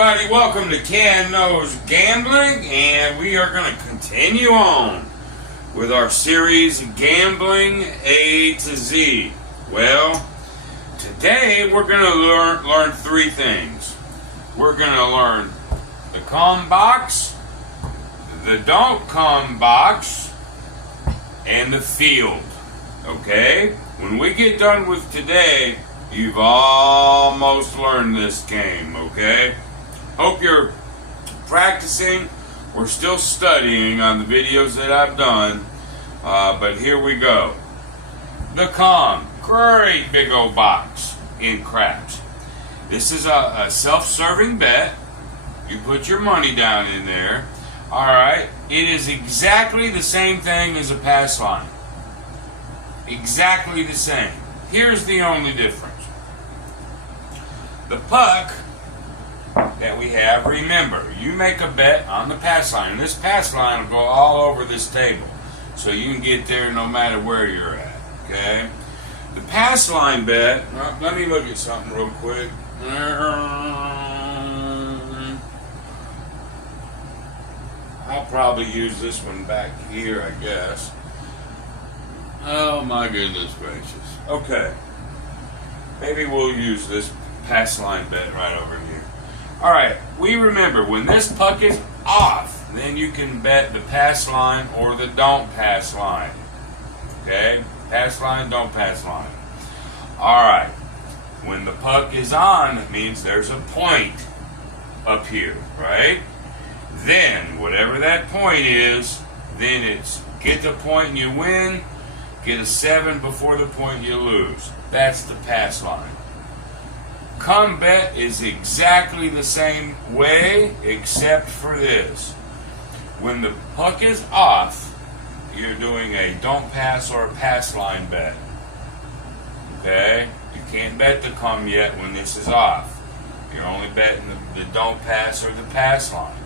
everybody, welcome to Ken Knows Gambling, and we are going to continue on with our series Gambling A to Z. Well, today we're going to learn three things. We're going to learn the come box, the don't come box, and the field. Okay? When we get done with today, you've almost learned this game, okay? Hope you're practicing. We're still studying on the videos that I've done, but here we go. The com, great big old box in craps. This is a self-serving bet. You put your money down in there. All right, it is exactly the same thing as a pass line. Exactly the same. Here's the only difference. The puck that we have, remember, you make a bet on the pass line. And this pass line will go all over this table. So you can get there no matter where you're at. Okay? The pass line bet, let me look at something real quick. I'll probably use this one back here, I guess. Oh my goodness gracious. Okay. Maybe we'll use this pass line bet right over here. Alright, we remember when this puck is off, then you can bet the pass line or the don't pass line. Okay? Pass line, don't pass line. Alright. When the puck is on, it means there's a point up here, right? Then, whatever that point is, then it's get the point and you win, get a 7 before the point you lose. That's the pass line. Come bet is exactly the same way, except for this. When the puck is off, you're doing a don't pass or a pass line bet. Okay? You can't bet the come yet when this is off. You're only betting the don't pass or the pass line.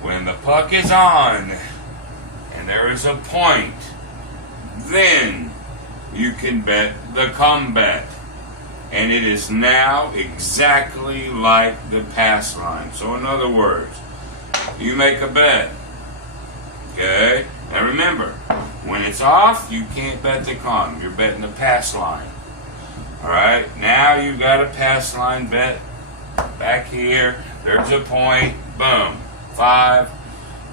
When the puck is on, and there is a point, then you can bet the come bet. And it is now exactly like the pass line. So in other words, you make a bet. Okay? Now remember, when it's off, you can't bet the come. You're betting the pass line. Alright? Now you've got a pass line bet back here. There's a point. Boom. 5.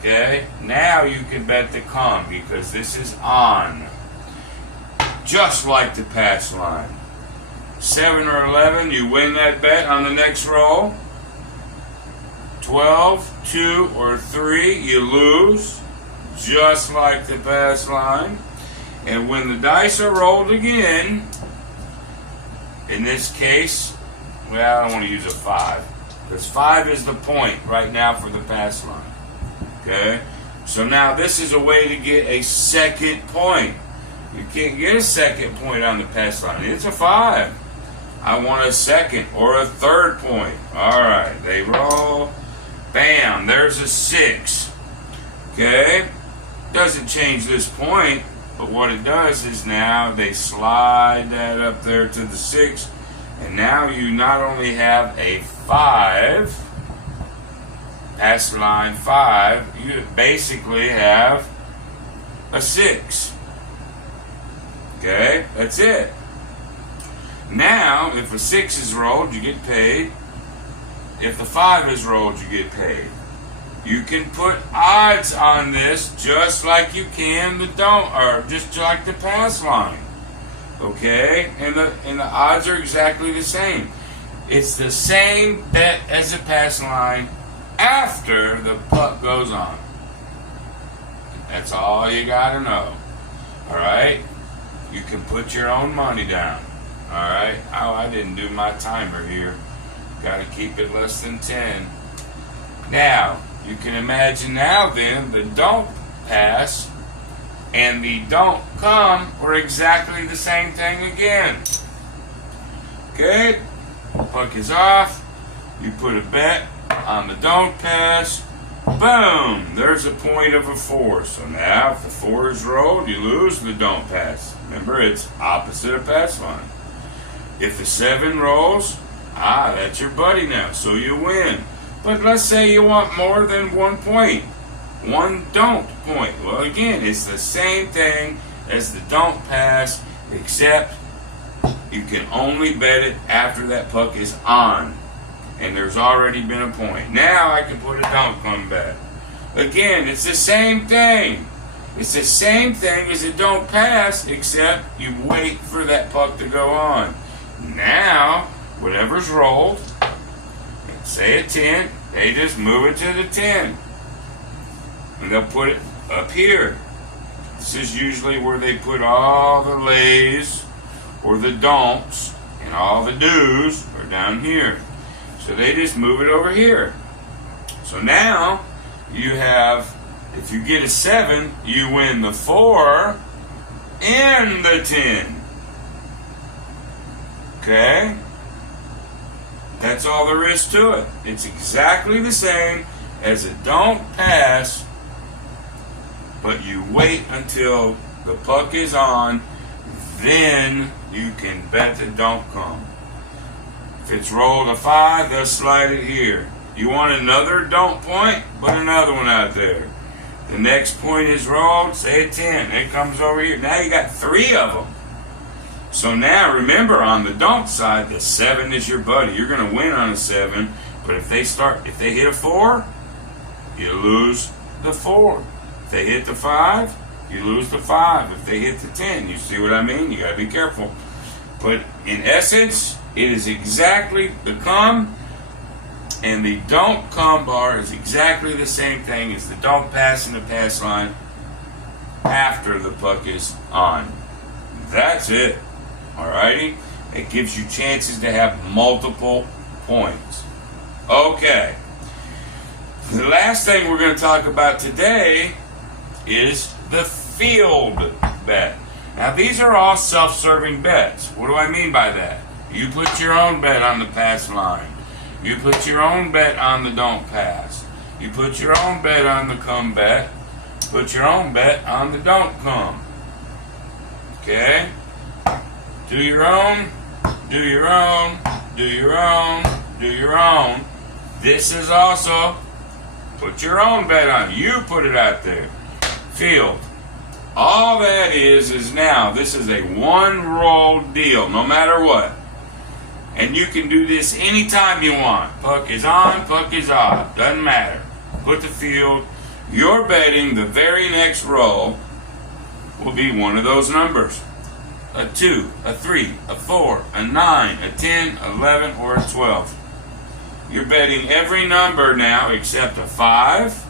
Okay? Now you can bet the come because this is on. Just like the pass line. 7 or 11, you win that bet on the next roll. 12, 2, or 3, you lose, just like the pass line. And when the dice are rolled again, in this case, well, I don't want to use a 5, because 5 is the point right now for the pass line. Okay? So now this is a way to get a second point. You can't get a second point on the pass line. It's a 5. I want a second or a third point. Alright, they roll. Bam, there's a 6. Okay? Doesn't change this point, but what it does is now they slide that up there to the 6, and now you not only have a 5, pass line 5, you basically have a 6. Okay? That's it. Now, if a 6 is rolled, you get paid. If the 5 is rolled, you get paid. You can put odds on this just like you can the don't, or just like the pass line. Okay? And the odds are exactly the same. It's the same bet as the pass line after the puck goes on. That's all you gotta know. Alright? You can put your own money down. Alright, oh, I didn't do my timer here. Gotta keep it less than 10. Now, you can imagine now then, the don't pass and the don't come are exactly the same thing again. Okay, puck is off. You put a bet on the don't pass. Boom, there's a point of a 4. So now, if the 4 is rolled, you lose the don't pass. Remember, it's opposite of pass line. If the 7 rolls, that's your buddy now, so you win. But let's say you want more than 1 point. One don't point. Well, again, it's the same thing as the don't pass, except you can only bet it after that puck is on. And there's already been a point. Now I can put a don't come bet. Again, it's the same thing. It's the same thing as a don't pass, except you wait for that puck to go on. Now, whatever's rolled, say a 10, they just move it to the 10. And they'll put it up here. This is usually where they put all the lays or the don'ts, and all the do's are down here. So they just move it over here. So now you have, if you get a 7, you win the 4 and the 10. Okay? That's all there is to it. It's exactly the same as a don't pass, but you wait until the puck is on, then you can bet the don't come. If it's rolled a 5, they'll slide it here. You want another don't point? Put another one out there. The next point is rolled, say a 10. It comes over here. Now you got 3 of them. So now remember, on the don't side, the 7 is your buddy. You're going to win on a 7, but if they hit a 4, you lose the 4. If they hit the 5, you lose the 5. If they hit the 10, you see what I mean? You got to be careful. But in essence, it is exactly the come and the don't come bar is exactly the same thing as the don't pass in the pass line after the puck is on. That's it. Alrighty? It gives you chances to have multiple points. Okay. The last thing we're going to talk about today is the field bet. Now, these are all self-serving bets. What do I mean by that? You put your own bet on the pass line. You put your own bet on the don't pass. You put your own bet on the come bet. Put your own bet on the don't come. Okay? Do your own, do your own, do your own, do your own. This is also put your own bet on. You put it out there. Field. All that is now, this is a one roll deal, no matter what. And you can do this anytime you want. Puck is on, puck is off. Doesn't matter. Put the field. You're betting the very next roll will be one of those numbers. A 2, a 3, a 4, a 9, a 10, 11, or a 12. You're betting every number now except a 5,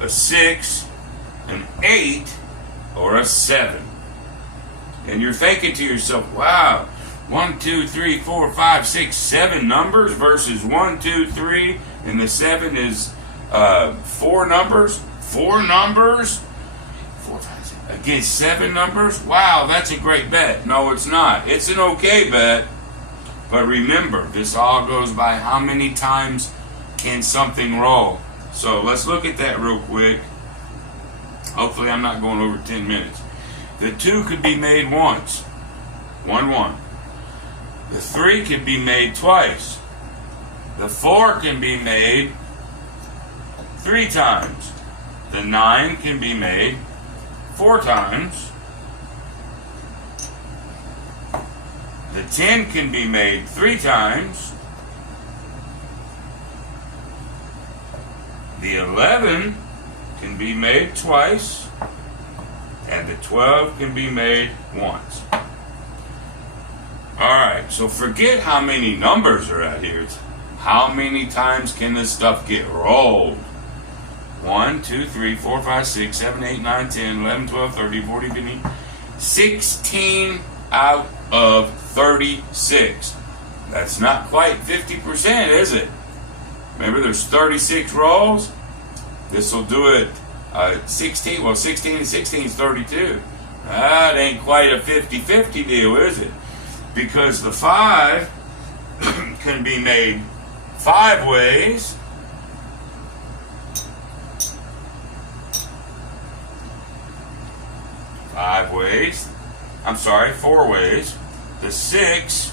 a 6, an 8, or a 7. And you're thinking to yourself, wow, 1, 2, 3, 4, 5, 6, 7 numbers versus 1, 2, 3, and the 7 is 4 numbers? 4 numbers? 4, 5, 6. Against 7 numbers? Wow, that's a great bet. No, it's not. It's an okay bet. But remember, this all goes by how many times can something roll. So let's look at that real quick. Hopefully I'm not going over 10 minutes. The 2 could be made once. 1, 1. The 3 can be made twice. The 4 can be made 3 times. The 9 can be made 4 times. The 10 can be made 3 times. The 11 can be made twice. And the 12 can be made once. Alright, so forget how many numbers are out here. It's how many times can this stuff get rolled? 1, 2, 3, 4, 5, 6, 7, 8, 9, 10, 11, 12, 13, 14, 15, 16 out of 36. That's not quite 50%, is it? Remember, there's 36 rolls. This will do it 16. Well, 16 and 16 is 32. That ain't quite a 50-50 deal, is it? Because the 5 can be made 5 ways. I'm sorry, 4 ways. The 6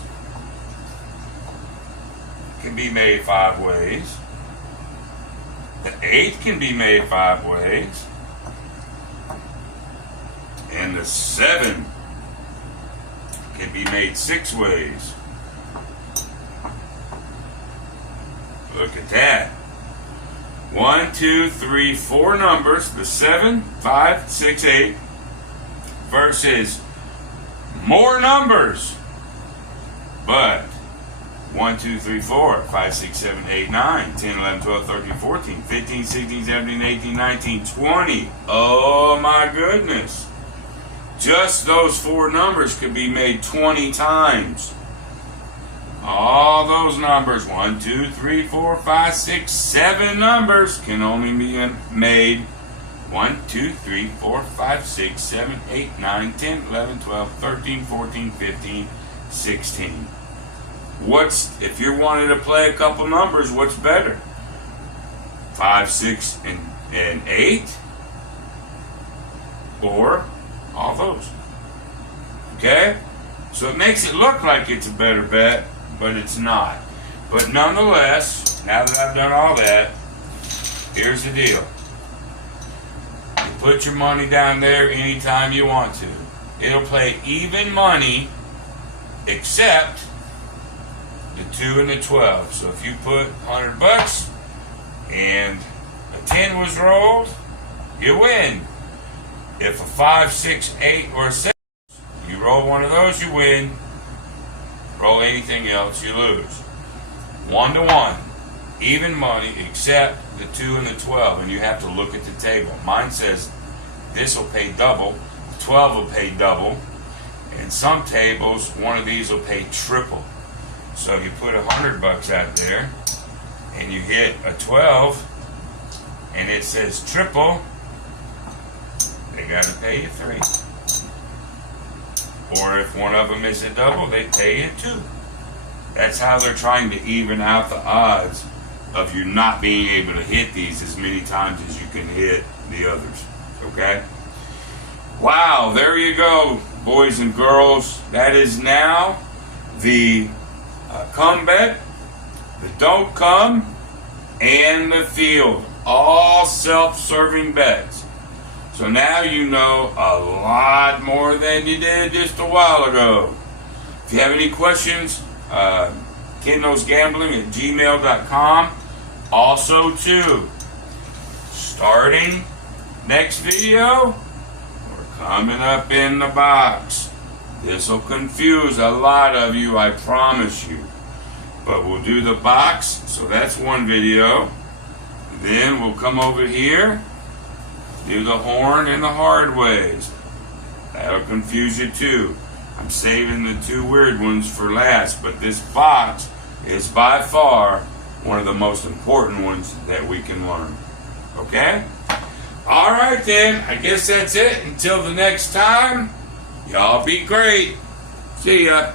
can be made 5 ways. The 8 can be made 5 ways. And the 7 can be made 6 ways. Look at that. 1, 2, 3, 4 numbers. The 7, 5, 6, 8 versus more numbers. But 1, 2, 3, 4, 5, 6, 7, 8, 9, 10, 11, 12, 13, 14, 15, 16, 17, 18, 19, 20. Oh my goodness. Just those 4 numbers could be made 20 times. All those numbers, 1, 2, 3, 4, 5, 6, 7 numbers can only be made 1, 2, 3, 4, 5, 6, 7, 8, 9, 10, 11, 12, 13, 14, 15, 16. If you're wanting to play a couple numbers, what's better? 5, 6, and 8? Or all those? Okay? So it makes it look like it's a better bet, but it's not. But nonetheless, now that I've done all that, here's the deal. You put your money down there anytime you want to. It'll play even money except the 2 and the 12. So if you put $100 and a 10 was rolled, you win. If a 5, 6, 8, or a 7, you roll one of those, you win. Roll anything else, you lose. 1 to 1, even money except the 2 and the 12, and you have to look at the table. Mine says this will pay double, 12 will pay double, and some tables, one of these will pay triple. So you put $100 out there, and you hit a 12, and it says triple, they got to pay you 3. Or if one of them is a double, they pay you 2. That's how they're trying to even out the odds of you not being able to hit these as many times as you can hit the others. Okay? Wow, there you go, boys and girls. That is now the come bet, the don't come, and the field. All self-serving bets. So now you know a lot more than you did just a while ago. If you have any questions, KenKnowsGambling@gmail.com. Also, too, starting next video, we're coming up in the box. This will confuse a lot of you, I promise you. But we'll do the box, so that's one video. Then we'll come over here, do the horn and the hard ways. That'll confuse you too. I'm saving the 2 weird ones for last, but this box is by far one of the most important ones that we can learn. Okay? Alright then, I guess that's it. Until the next time, y'all be great. See ya.